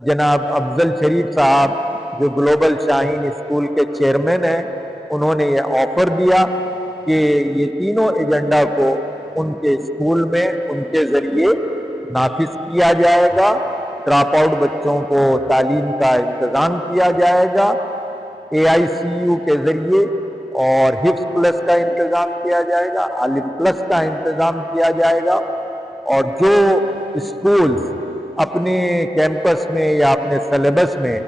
جناب افضل شریف صاحب جو گلوبل شاہین اسکول کے چیئرمین ہیں، انہوں نے یہ آفر دیا کہ یہ تینوں ایجنڈا کو ان کے اسکول میں ان کے ذریعے نافذ کیا جائے گا۔ ڈراپ آؤٹ بچوں کو تعلیم کا انتظام کیا جائے گا AICU کے ذریعے، اور حفظ پلس کا انتظام کیا جائے گا، عالم پلس کا انتظام کیا جائے گا، اور جو اسکولز اپنے کیمپس میں یا اپنے سلیبس میں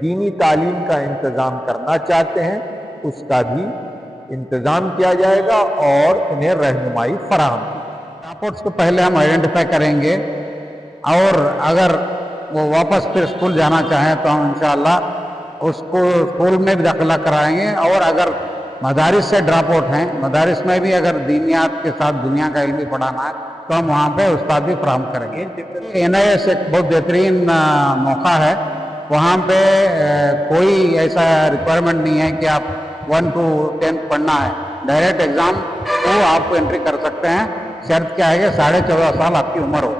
دینی تعلیم کا انتظام کرنا چاہتے ہیں اس کا بھی انتظام کیا جائے گا اور انہیں رہنمائی فراہم کی۔ ڈراپ کو پہلے ہم آئیڈینٹیفائی کریں گے، اور اگر وہ واپس پھر اسکول جانا چاہیں تو ہم انشاءاللہ اس کو اسکول میں بھی داخلہ کرائیں گے، اور اگر مدارس سے ڈراپ آؤٹ ہیں، مدارس میں بھی اگر دینیات کے ساتھ دنیا کا علم بھی پڑھانا ہے تو ہم وہاں پہ استاد بھی فراہم کریں گے۔ NIS ایک بہت بہترین موقع ہے، وہاں پہ کوئی ایسا ریکوائرمنٹ نہیں ہے کہ آپ 1 to 10 پڑھنا ہے، ڈائریکٹ ایگزام کو آپ کو انٹری کر سکتے ہیں۔ شرط کیا ہے کہ 14.5 سال آپ کی عمر ہو،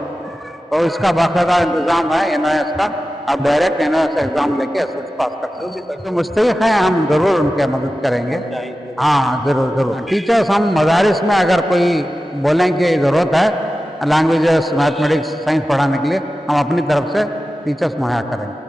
تو اس کا باقاعدہ انتظام ہے NIS کا، آپ ڈائریکٹ NIS ایگزام لے کے SSLC پاس کر سکتے ہیں۔ جو مستحق ہیں ہم ضرور ان کی مدد کریں گے، ہاں ضرور۔ ٹیچرس ہم مدارس میں اگر کوئی بولیں کہ ضرورت ہے لینگویجز، میتھمیٹکس، سائنس پڑھانے کے لیے، ہم اپنی طرف سے ٹیچرس مہیا کریں گے۔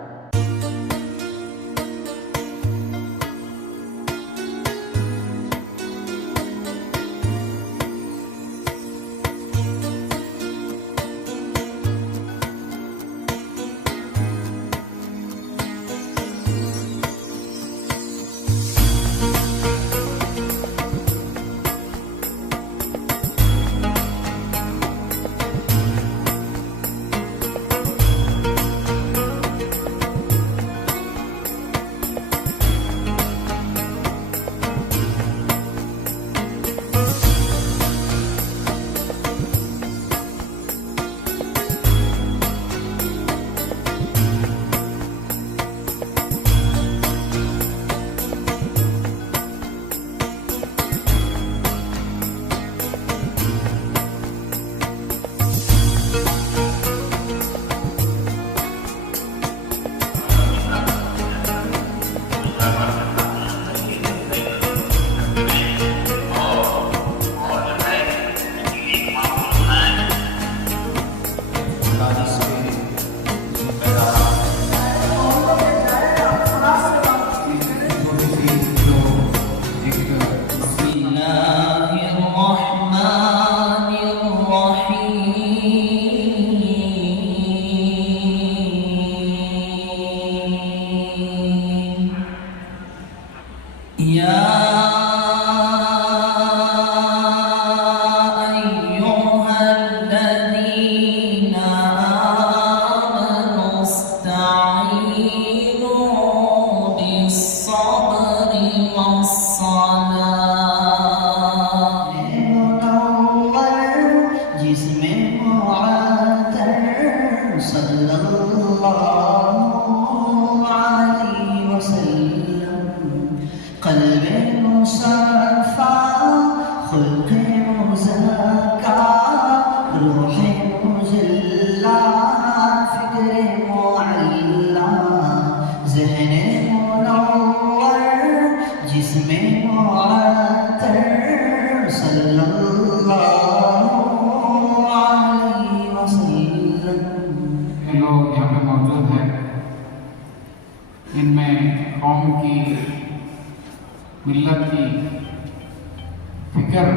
لوگ یہاں پہ موجود ہیں، ان میں قوم کی، ملت کی فکر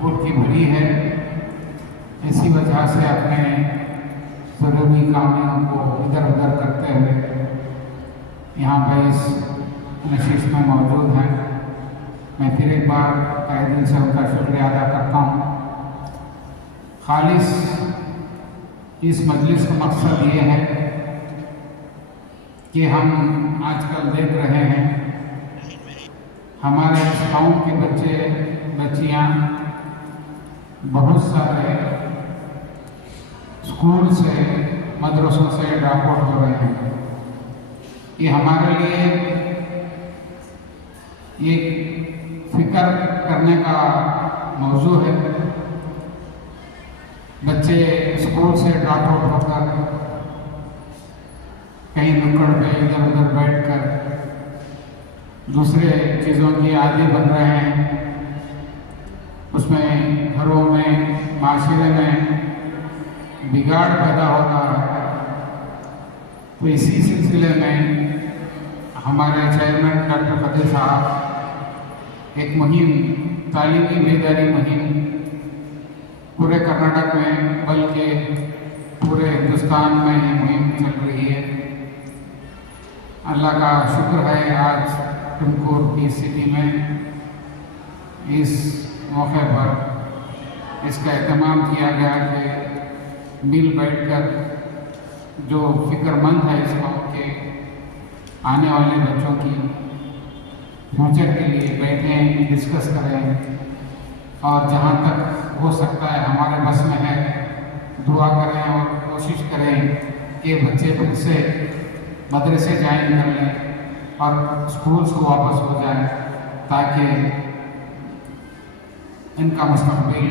خود کی بھری ہے، اسی وجہ سے اپنے ضروری کاموں کو ادھر ادھر کرتے ہوئے یہاں پہ اس نشست میں موجود ہیں۔ میں پھر ایک بار تہہ دل سے ان کا شکریہ ادا کرتا ہوں۔ خالص اس مجلس کا مقصد یہ ہے کہ ہم آج کل دیکھ رہے ہیں ہمارے اس قوم کے بچے بچیاں بہت سارے اسکول سے، مدرسوں سے ڈراپ آؤٹ ہو رہے ہیں۔ یہ ہمارے لیے ایک فکر کرنے کا موضوع ہے۔ بچے اسکول سے ڈراپ آؤٹ ہو کر नुक्कड़ पे इधर उधर बैठ कर दूसरे चीज़ों की आदी बन रहे हैं, उसमें घरों में माशरे में बिगाड़ पैदा हो रहा है। तो इसी सिलसिले में हमारे चेयरमैन डॉक्टर फतेह साहब एक मुहिम, तालीमी बेदारी मुहिम पूरे कर्नाटक में बल्कि पूरे हिंदुस्तान में ये मुहिम चल रही है। अल्लाह का शुक्र है आज तुमकुर की सिटी में इस मौके पर इसका एहतमाम किया गया कि मिल बैठकर जो फिक्रमंद है इस वक्त के आने वाले बच्चों की फ्यूचर के लिए बैठें, डिस्कस करें और जहाँ तक हो सकता है हमारे बस में है दुआ करें और कोशिश करें कि बच्चे फिर से मदरसे ज्वाइन कर लें और स्कूल्स को वापस हो जाएं ताकि इनका मुस्तकबिल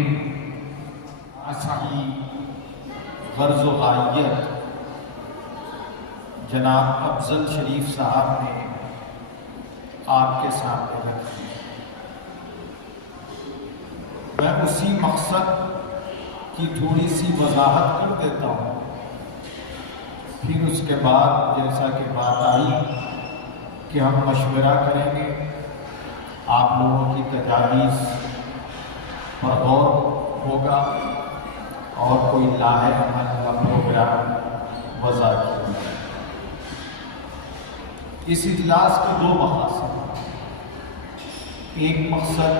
अच्छा की गर्ज़ व गायत जनाब अफजल शरीफ साहब ने आपके सामने रखी। मैं उसी मकसद की थोड़ी सी वजाहत कर देता हूँ, फिर उसके बाद जैसा कि बात आई कि हम मशवरा करेंगे, आप लोगों की तजावीज़ पर गौर होगा और कोई लाहे अमल का प्रोग्राम वज़ा किया। इस इजलास के दो मकसद, एक मकसद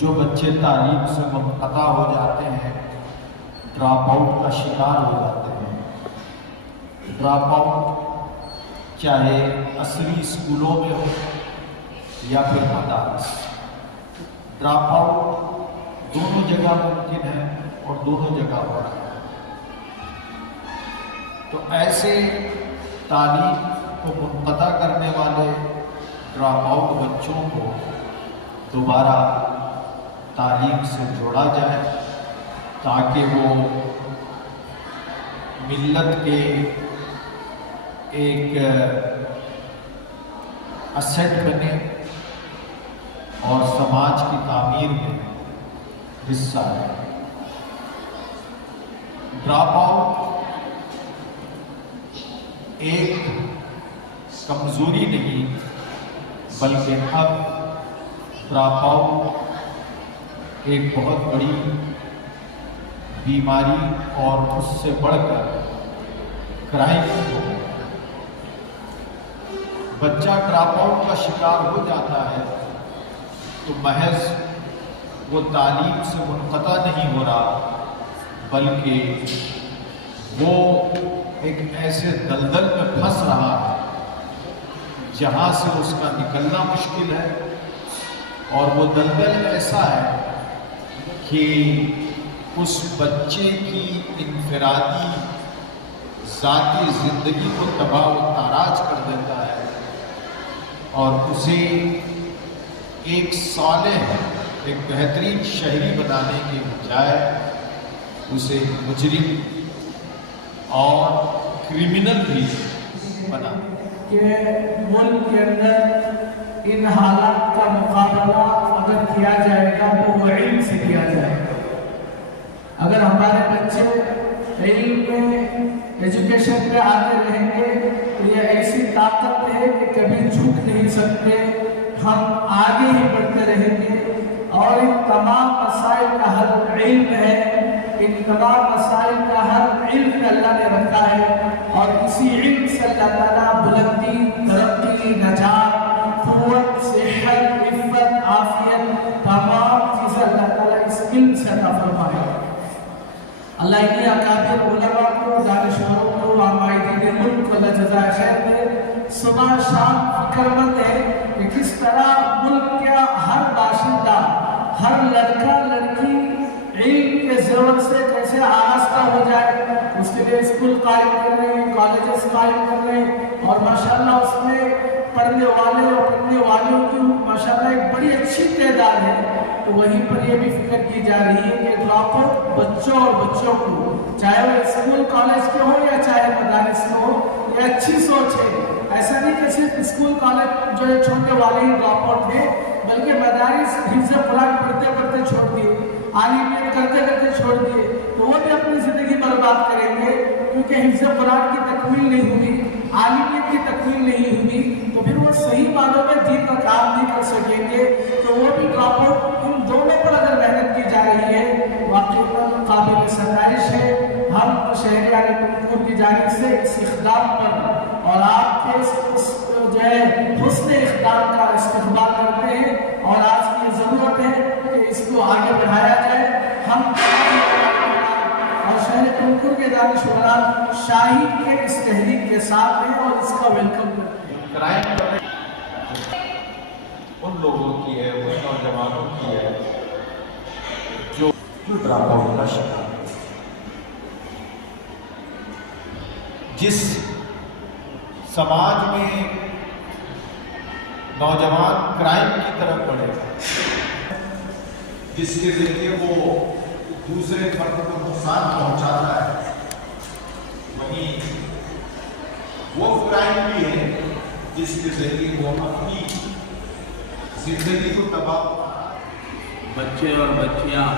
जो बच्चे तालीम से मुनक़ता हो जाते हैं, ड्रॉप आउट का शिकार हो जाते हैं। ड्रॉप आउट चाहे असली स्कूलों में हो या फिर मदारस, ड्रॉप आउट दोनों जगह मुमकिन है और दोनों जगह हो रहा है। तो ऐसे तालीम को मुनक़ता करने वाले ड्रॉप आउट बच्चों को दोबारा तालीम से जोड़ा जाए ताकि वो मिल्लत के एक असेट बने और समाज की तामीर में हिस्सा है। ड्रॉप आउट एक कमज़ोरी नहीं बल्कि अब ड्रॉप आउट एक बहुत बड़ी बीमारी और उससे बढ़कर क्राइम हो गया। बच्चा ड्रॉप आउट का शिकार हो जाता है तो महज वो तालीम से मुनक़ता नहीं हो रहा बल्कि वो एक ऐसे दलदल में फंस रहा है जहाँ से उसका निकलना मुश्किल है। और वो दलदल ऐसा है कि उस बच्चे की इनफरादी ज़ाती ज़िंदगी को तबाह व ताराज कर देता है और उसे एक सालेह, एक बेहतरीन शहरी बनाने के बजाय उसे मुजरिम और क्रिमिनल भी बना कि मुल्क के अंदर इन हालात का मुकाबला अगर किया जाएगा तो वो इल्म से किया जाएगा। अगर हमारे बच्चे इल्म में, एजुकेशन में आगे रहेंगे तो ये ऐसी ताकत है कि कभी झुक नहीं सकते, हम आगे ही बढ़ते रहेंगे। और इन तमाम मसाइल का हल इल्म है, इन तमाम मसाइल का हल इल्म अल्लाह ने रखा है और इसी इल्म से अल्लाह ताला बुलंदी, तरक्की, नजात, क़ुव्वत, सेहत, इफ़्फ़त, आफियत तमाम चीज़ें अल्लाह ताला इस इल्म से अता फरमाए। अल्लाह इन्हीं अकाबिर उलमा को, दानिशवरों को, आमाइदीन मुल्क को जज़ाए खैर दे। सुबह शाम फिक्रमंद है कि किस तरह मुल्क का हर बाशिंदा, हर लड़का लड़की इल्म के ज़रूरत से कैसे आरास्ता हो जाए। उसके लिए स्कूल कायम कर रहे हैं, कॉलेजेस कायम कर रहे हैं और माशाल्लाह उसमें पढ़ने वाले और पढ़ने वालों की माशाल्लाह एक बड़ी अच्छी तादाद है। तो वहीं पर यह भी फिक्र की जा रही है कि ड्रॉप आउट बच्चों और बच्चों को चाहे वो स्कूल कॉलेज के हो या चाहे मदारिस के हो, ये अच्छी सोच है। ऐसा नहीं कि सिर्फ स्कूल कॉलेज जो है छोटे वाले ही ड्रॉप आउट है, बल्कि मदारिस हिफ्ज़ कुरान पढ़ते पढ़ते छोड़ दिए, आलिमियत करते करते छोड़ दिए, तो वो भी अपनी ज़िंदगी बर्बाद करेंगे, क्योंकि हिफ्ज़ कुरान की तकमील नहीं हुई, आलिमियत की तकमील नहीं हुई, तो फिर वो सही मानों में दीन का काम नहीं कर सकेंगे। तो वो भी ड्रॉप आउट, इन दोनों पर अगर मेहनत की जा रही है, वाकई काबिल सताइश है। हम शहरियार टुमकुर की जानिब से इस इक़दाम पर और आपके जो है हुस्न इक़दाम का इस्तक़बाल करते हैं, और आज की ज़रूरत है कि इसको आगे बढ़ाया जाए। हम और शहर टुमकुर के दानिशवरा शाहीन के इस तहरीक के साथ हैं और इसका वेलकम करते हैं। क्राइम उन लोगों की है, उन नौजवानों की है जो ड्रॉप आउट का शिकार है। जिस समाज में नौजवान क्राइम की तरफ बढ़े, जिसके जरिए वो दूसरे फर्द को नुकसान पहुंचाता है, वहीं वो क्राइम भी है जिसके जरिए वो अपनी जिंदगी को तबाह। बच्चे और बच्चियां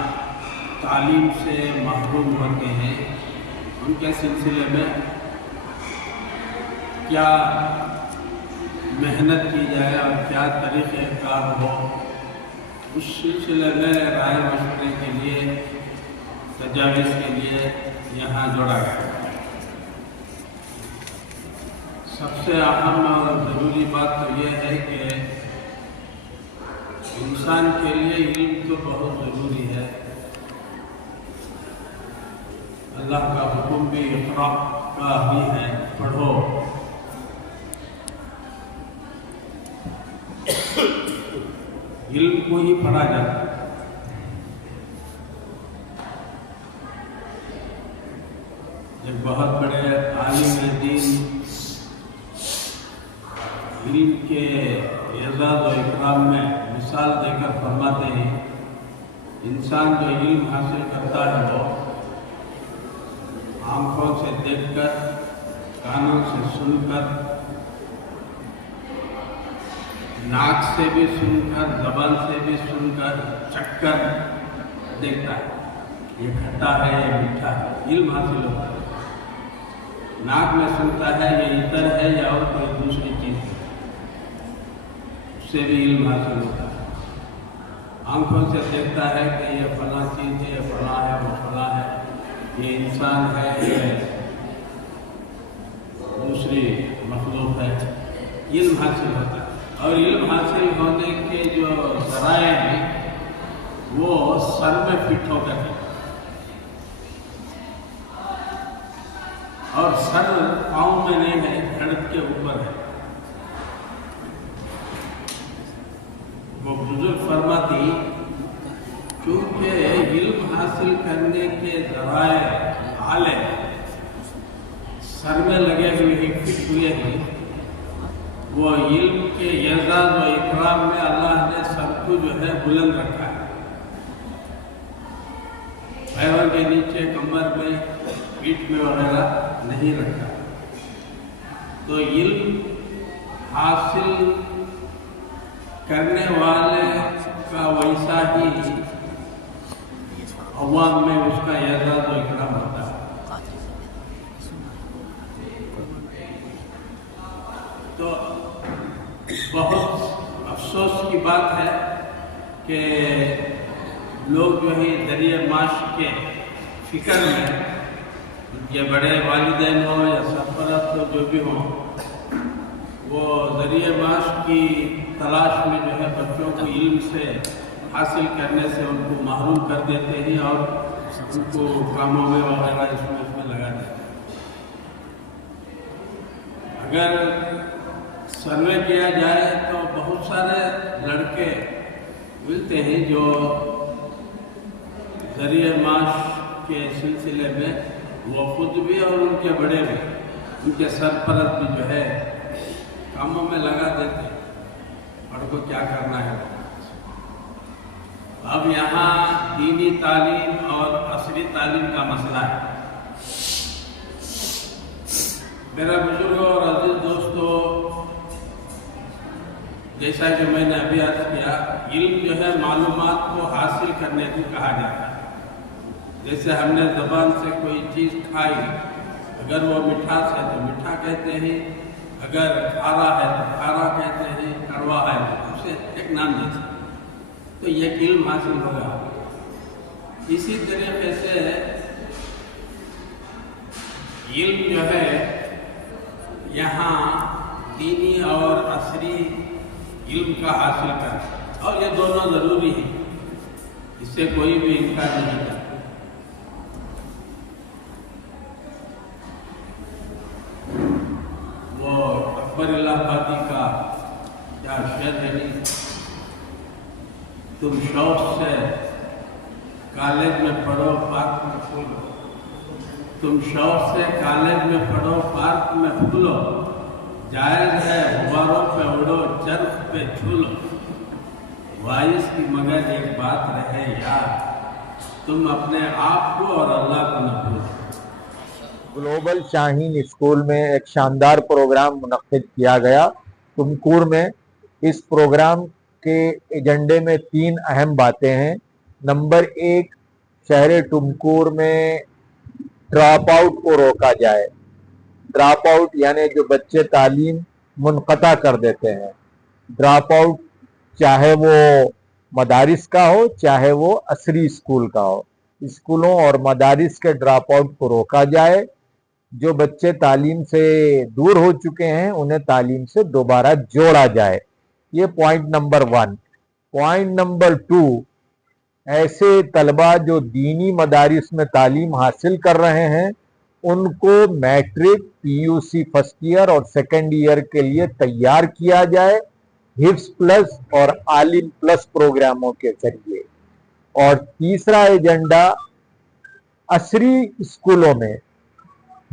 तालीम से महरूम होते हैं, उनके सिलसिले में क्या मेहनत की जाए और क्या तरीक़े कार हो, उस सिलसिले में राय मशवरे के लिए, तजावीज़ के लिए यहाँ जोड़ा गया। सबसे अहम और ज़रूरी बात तो ये है कि इंसान के लिए इल्म तो बहुत ज़रूरी है। अल्लाह का हुक्म भी इक़रा का ही है, पढ़ो। इल्म को ही पढ़ा जाता है। जब बहुत बड़े आलिम दीन इल्म के एजाज़ और इकराम में मिसाल देकर फरमाते हैं, इंसान जो इल्म हासिल करता है वो आँखों से देखकर, कानों से सुनकर, नाक से भी सुनकर, ज़बान से भी सुनकर, चखकर देखता है, ये खट्टा है, ये मीठा है, इल्म हासिल होता है। नाक में सुनता है ये इतर है या और कोई दूसरी चीज़ है, उससे भी इल्म हासिल होता है। आँखों से देखता है कि ये फलां चीज़ है, ये फलां है, वो फलां है, ये इंसान है, ये दूसरी मखलूक है, इल्म हासिल होता है। और इल्म हासिल होने के जो ज़राए हैं वो सर में फिट होकर है, और सर पाँव में नहीं है, धड़ के ऊपर है। वो बुजुर्ग फरमाती, क्योंकि इल्म हासिल करने के ज़राए आले सर में लगे हुए ही, फिट हुए हैं, वो इल्म के एजाज़ और इकराम में अल्लाह ने सबको जो है बुलंद रखा है। पैरों के नीचे, कमर में, पीठ में वगैरह नहीं रखा। तो इल्म हासिल करने वाले का वैसा ही अवाम में उसका एजाज़ और इकराम होता है। तो बहुत अफसोस की बात है कि लोग जो है दरिया माश के फिक्र में, ये बड़े वालिदैन हो या सरपरस्त हो, जो भी हो, वो ज़रिए माश की तलाश में जो है बच्चों को इल्म से हासिल करने से उनको महरूम कर देते हैं और उनको कामों में वगैरह इसमें लगा देते हैं। अगर सर्वे किया जाए तो बहुत सारे लड़के मिलते हैं जो ज़रिए माश के सिलसिले में वो खुद भी और उनके बड़े भी, उनके सरपरस्त भी जो है कामों में लगा देते हैं, और को क्या करना है। अब यहाँ दीनी तालीम और असली तालीम का मसला है। मेरा बुजुर्गों और अजीज दोस्तों, जैसा कि मैंने अभी अर्ज किया, इल्म जो है मालूमात को हासिल करने को कहा जाता है। जैसे हमने ज़बान से कोई चीज़ खाई, अगर वो मिठास है तो मीठा कहते हैं, अगर खारा है तो खारा कहते हैं, कड़वा है तो उसे एक नाम देते हैं, तो ये इल्म हासिल होगा। इसी तरीके से इल्म जो है यहाँ दीनी और असरी इल्म का हासिल करना, और ये दोनों ज़रूरी हैं, इससे कोई भी इनकार नहीं करता। वो अकबर इलाहाबादी का क्या शेर है, नहीं, तुम शौक से कॉलेज में पढ़ो, पार्क में फूलो, तुम शौक से कॉलेज में पढ़ो, पार्क में फूलो, जायज है गुब्बारों पे उड़ो, चरख पे झूलो, वाइस की मगर एक बात रहे यार, तुम अपने आप को और अल्लाह को न भूलो। ग्लोबल शाहीन स्कूल में एक शानदार प्रोग्राम मुनक्किद किया गया तुमकूर में। इस प्रोग्राम के एजेंडे में 3 अहम बातें हैं। नंबर 1, शहर तुमकूर में ड्रॉप आउट को रोका जाए। ड्रॉप आउट यानी जो बच्चे तालीम मुनक़ता कर देते हैं। ड्रॉप आउट चाहे वो मदारिस का हो, चाहे वो असरी स्कूल का हो, स्कूलों और मदारिस के ड्रॉप आउट को रोका जाए। जो बच्चे तालीम से दूर हो चुके हैं उन्हें तालीम से दोबारा जोड़ा जाए। ये पॉइंट नंबर 1। पॉइंट नंबर 2, ऐसे तलबा जो दीनी मदारिस में तालीम हासिल कर रहे हैं उनको मैट्रिक, पीयूसी फर्स्ट ईयर और सेकेंड ईयर के लिए तैयार किया जाए हिफ्स प्लस और आलिम प्लस प्रोग्रामों के जरिए। और तीसरा एजेंडा, असरी स्कूलों में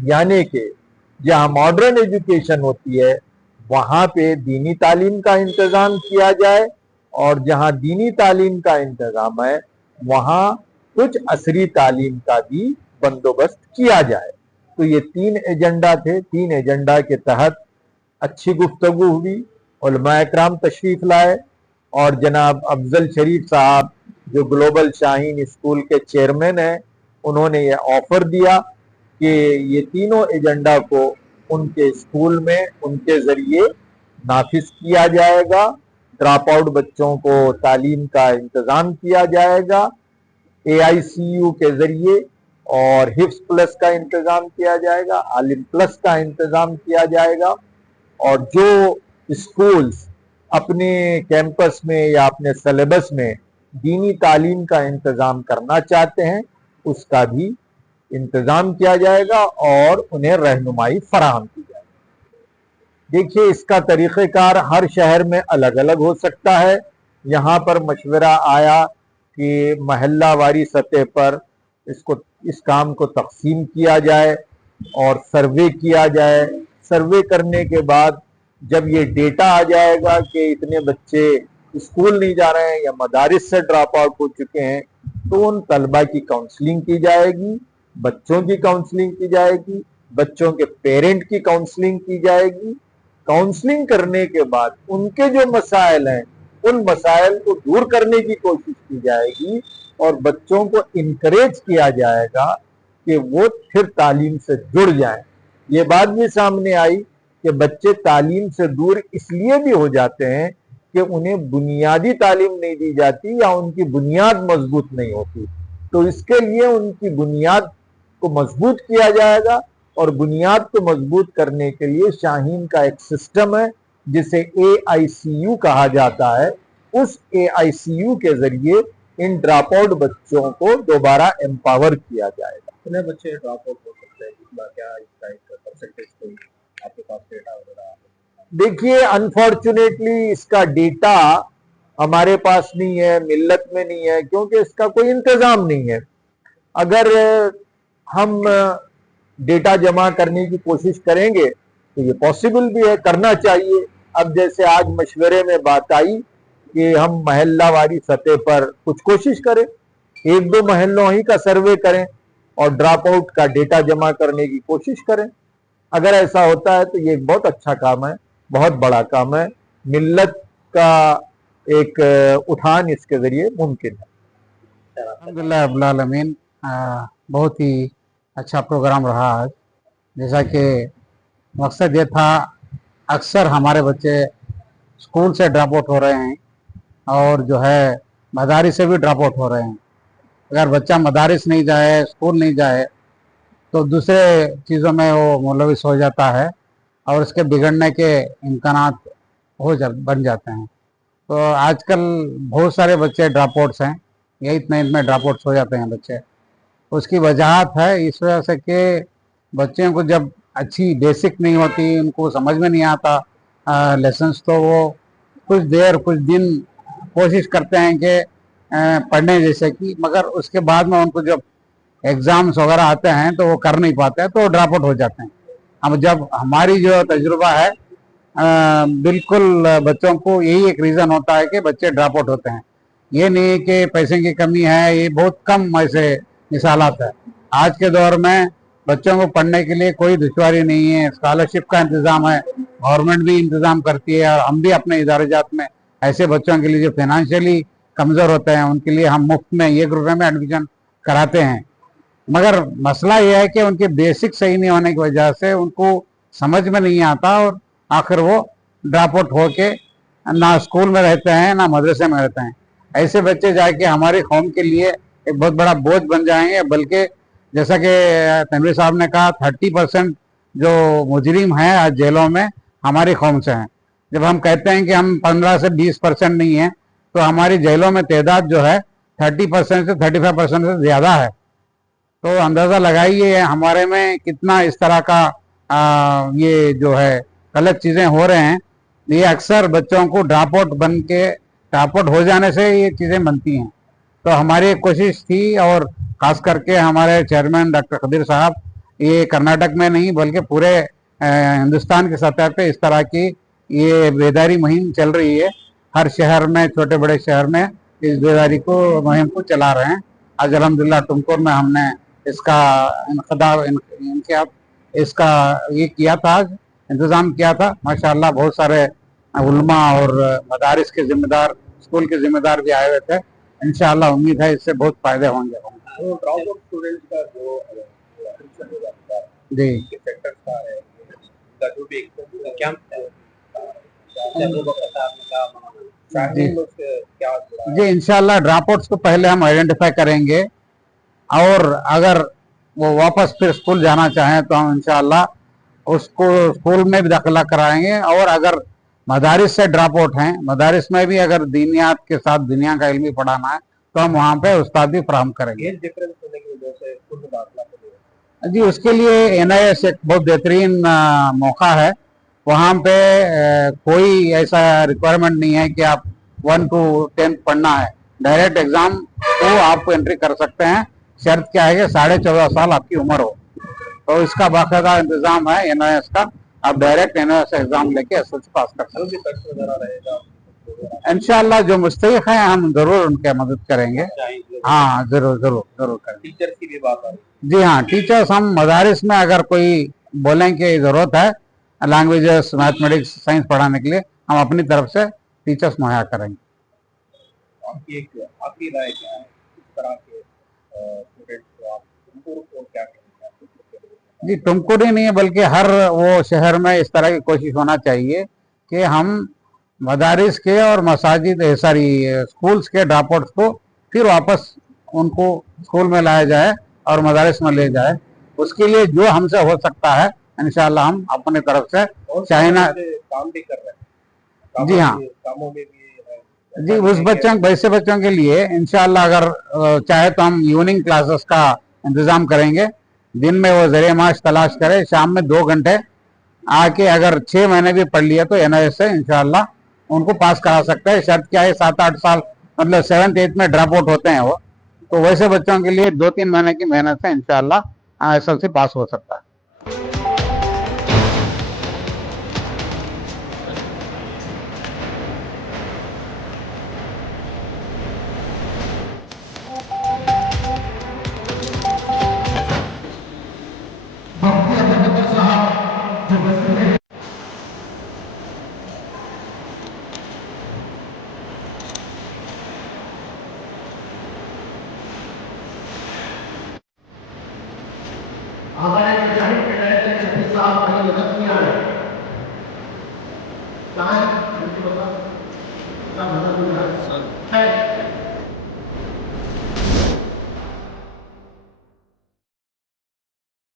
यानी कि जहाँ मॉडर्न एजुकेशन होती है वहाँ पे दीनी तालीम का इंतज़ाम किया जाए, और जहाँ दीनी तालीम का इंतज़ाम है वहाँ कुछ असरी तालीम का भी बंदोबस्त किया जाए। तो ये 3 एजेंडा थे। 3 एजेंडा के तहत अच्छी गुफ्तगू हुई, उलमा इकराम तशरीफ़ लाए, और जनाब अफजल शरीफ साहब जो ग्लोबल शाहीन स्कूल के चेयरमैन हैं उन्होंने ये ऑफ़र दिया कि ये तीनों एजेंडा को उनके स्कूल में उनके ज़रिए नाफिज किया जाएगा। ड्रॉप आउट बच्चों को तालीम का इंतज़ाम किया जाएगा AICU के ज़रिए, और हिफ्स प्लस का इंतज़ाम किया जाएगा, आलिम प्लस का इंतज़ाम किया जाएगा। और जो स्कूल्स अपने कैंपस में या अपने सिलेबस में दीनी तालीम का इंतज़ाम करना चाहते हैं उसका भी इंतज़ाम किया जाएगा और उन्हें रहनुमाई फराहम की जाएगी। देखिए, इसका तरीक़ेकार हर शहर में अलग अलग हो सकता है। यहाँ पर मशवरा आया कि महल्ला वारी सतह पर इस काम को तकसीम किया जाए और सर्वे किया जाए। सर्वे करने के बाद जब ये डेटा आ जाएगा कि इतने बच्चे स्कूल नहीं जा रहे हैं या मदारिस से ड्रॉप आउट हो चुके हैं, तो उन तलबा की काउंसलिंग की जाएगी, बच्चों की काउंसलिंग की जाएगी, बच्चों के पेरेंट की काउंसलिंग की जाएगी। काउंसलिंग करने के बाद उनके जो मसाइल हैं उन मसाइल को दूर करने की कोशिश की जाएगी और बच्चों को इनकरेज किया जाएगा कि वो फिर तालीम से जुड़ जाएं। ये बात भी सामने आई कि बच्चे तालीम से दूर इसलिए भी हो जाते हैं कि उन्हें बुनियादी तालीम नहीं दी जाती या उनकी बुनियाद मजबूत नहीं होती। तो इसके लिए उनकी बुनियाद को मजबूत किया जाएगा, और बुनियाद को मजबूत करने के लिए शाहीन का एक सिस्टम है जिसे AICU कहा जाता है। उस AICU के जरिए इन ड्रॉप आउट बच्चों को दोबारा एम्पावर किया जाएगा। कितने बच्चे ड्रॉप आउट हो सकते हैं, क्या इसका परसेंटेज कोई आपके पास डेटा वगैरह? देखिए, अनफॉर्चुनेटली इसका डेटा हमारे पास नहीं है, मिल्लत में नहीं है, क्योंकि इसका कोई इंतजाम नहीं है। अगर हम डेटा जमा करने की कोशिश करेंगे तो ये पॉसिबल भी है, करना चाहिए। अब जैसे आज मशवरे में बात आई कि हम महल्लावारी सतह पर कुछ कोशिश करें, 1-2 महल्लों ही का सर्वे करें और ड्रॉप आउट का डेटा जमा करने की कोशिश करें। अगर ऐसा होता है तो ये एक बहुत अच्छा काम है, बहुत बड़ा काम है, मिल्लत का एक उठान इसके जरिए मुमकिन है। अल्हम्दुलिल्लाह रब्बिल आलमीन, बहुत ही अच्छा प्रोग्राम रहा आज। जैसा कि मकसद ये था, अक्सर हमारे बच्चे स्कूल से ड्रॉप आउट हो रहे हैं और जो है मदारिस से भी ड्रॉप आउट हो रहे हैं। अगर बच्चा मदारिस नहीं जाए, स्कूल नहीं जाए, तो दूसरे चीज़ों में वो मुलविस हो जाता है और उसके बिगड़ने के इम्कानात बन जाते हैं। तो आजकल बहुत सारे बच्चे ड्रॉप आउट्स हैं, 8th 9th में ड्रॉप आउट्स हो जाते हैं बच्चे। उसकी वजह है इस वजह से कि बच्चों को जब अच्छी बेसिक नहीं होती, उनको समझ में नहीं आता लेसन्स, तो वो कुछ देर कुछ दिन कोशिश करते हैं कि पढ़ने जैसे कि, मगर उसके बाद में उनको जब एग्ज़ाम्स वगैरह आते हैं तो वो कर नहीं पाते हैं, तो ड्रॉप आउट हो जाते हैं। अब जब हमारी जो तजुर्बा है, बिल्कुल बच्चों को यही एक रीज़न होता है कि बच्चे ड्रॉप आउट होते हैं। ये नहीं कि पैसे की कमी है, ये बहुत कम ऐसे मिसालात है। आज के दौर में बच्चों को पढ़ने के लिए कोई दुश्वारी नहीं है, स्कॉलरशिप का इंतज़ाम है, गवर्नमेंट भी इंतज़ाम करती है, और हम भी अपने इदारेजात में ऐसे बच्चों के लिए जो फाइनेंशियली कमज़ोर होते हैं उनके लिए हम मुफ्त में ये ग्रुप में एडमिशन कराते हैं। मगर मसला ये है कि उनके बेसिक सही नहीं होने की वजह से उनको समझ में नहीं आता और आखिर वो ड्रॉप आउट होके ना स्कूल में रहते हैं ना मदरसे में रहते हैं। ऐसे बच्चे जाके हमारी कौम के लिए एक बहुत बड़ा बोझ बन जाएंगे। बल्कि जैसा कि तनवीर साहब ने कहा, 30% जो मुजरिम हैं आज जेलों में हमारी कौम से हैं। जब हम कहते हैं कि हम 15 से 20% नहीं हैं, तो हमारी जेलों में तादाद जो है 30% से 35% से ज़्यादा है। तो अंदाज़ा लगाइए हमारे में कितना इस तरह का ये जो है गलत चीज़ें हो रहे हैं। ये अक्सर बच्चों को ड्रॉप आउट हो जाने से ये चीज़ें बनती हैं। तो हमारी एक कोशिश थी, और ख़ास करके हमारे चेयरमैन डॉक्टर खदीर साहब, ये कर्नाटक में नहीं बल्कि पूरे हिंदुस्तान की सतह पे इस तरह की ये बेदारी मुहिम चल रही है। हर शहर में, छोटे बड़े शहर में इस बेदारी को मुहिम को चला रहे हैं। आज अल्हम्दुलिल्लाह टुमकुर में हमने इसका इसका ये किया था, इंतज़ाम किया था। माशाअल्लाह बहुत सारे उलमा और मदारिस के ज़िम्मेदार, स्कूल के ज़िम्मेदार भी आए हुए थे। इंशाअल्लाह उम्मीद है इससे बहुत फ़ायदे होंगे। तो ड्रॉप आउट स्टूडेंट्स का जो एडमिशन हो जाता है, जी, के सेक्टर का है, का जो भी क्या जी इंशाअल्लाह ड्रॉप आउट्स को पहले हम आइडेंटिफाई करेंगे, और अगर वो वापस फिर स्कूल जाना चाहें तो हम इंशाअल्लाह उसको स्कूल में भी दाखिला कराएंगे। और अगर मदारिस से ड्रॉप आउट हैं, मदारिस में भी अगर दीनियात के साथ दुनिया का इल्म भी पढ़ाना है तो हम वहाँ पे उस्ताद भी फराहम करेंगे। डिफरेंस होने की वजह से स्कूल में दाखिला करेंगे जी, उसके लिए NIS एक बहुत बेहतरीन मौका है। वहाँ पे कोई ऐसा रिक्वायरमेंट नहीं है कि आप 1 to 10th पढ़ना है, डायरेक्ट एग्जाम को आप एंट्री कर सकते हैं। शर्त क्या है कि 14.5 साल आपकी उम्र हो। तो इसका बाकायदा इंतजाम है NIS का, आप डायरेक्ट NIS एग्जाम लेके SSLC पास कर सकते हैं। इंशाअल्लाह जो मुस्तहिक हैं हम जरूर उनके मदद करेंगे। हाँ, जरूर जरूर जरूर करेंगे। टीचर्स की भी बात आ रही है। जी हाँ, टीचर्स हम मदारिस में अगर कोई बोलें कि ज़रूरत है लैंग्वेजेस, मैथमेटिक्स, साइंस पढ़ाने के लिए, हम अपनी तरफ से टीचर्स मुहैया करेंगे। आपकी एक आखिरी राय क्या है इस तरह के स्टूडेंट्स को, आप उनको क्या कहेंगे? जी, तुमको नहीं है बल्कि हर वो शहर में इस तरह की कोशिश होना चाहिए कि हम मदारिस के और मसाजिद स्कूल्स के ड्रॉप आउट्स को फिर वापस उनको स्कूल में लाया जाए और मदारिस में ले जाए। उसके लिए जो हमसे हो सकता है इंशाअल्लाह हम अपने तरफ से चाइना काम भी कर रहे हैं। जी हाँ, कामों में भी जी उस वैसे बच्चों के लिए इंशाअल्लाह अगर चाहे तो हम इवनिंग क्लासेस का इंतज़ाम करेंगे। दिन में वो ज़रिए माश तलाश करे, शाम में 2 घंटे आके अगर 6 महीने भी पढ़ लिया तो NIS से इंशाअल्लाह उनको पास करा सकते हैं। शर्त क्या है, 7-8 साल मतलब 7th 8th में ड्रॉप आउट होते हैं वो, तो वैसे बच्चों के लिए 2-3 महीने की मेहनत से इंशाअल्लाह SSLC पास हो सकता है। बख्तियार साहब हमारे जाहिर के डायरेक्टर शफी साहब अली रत्नी आ रहे कहाँ है उनकी बता है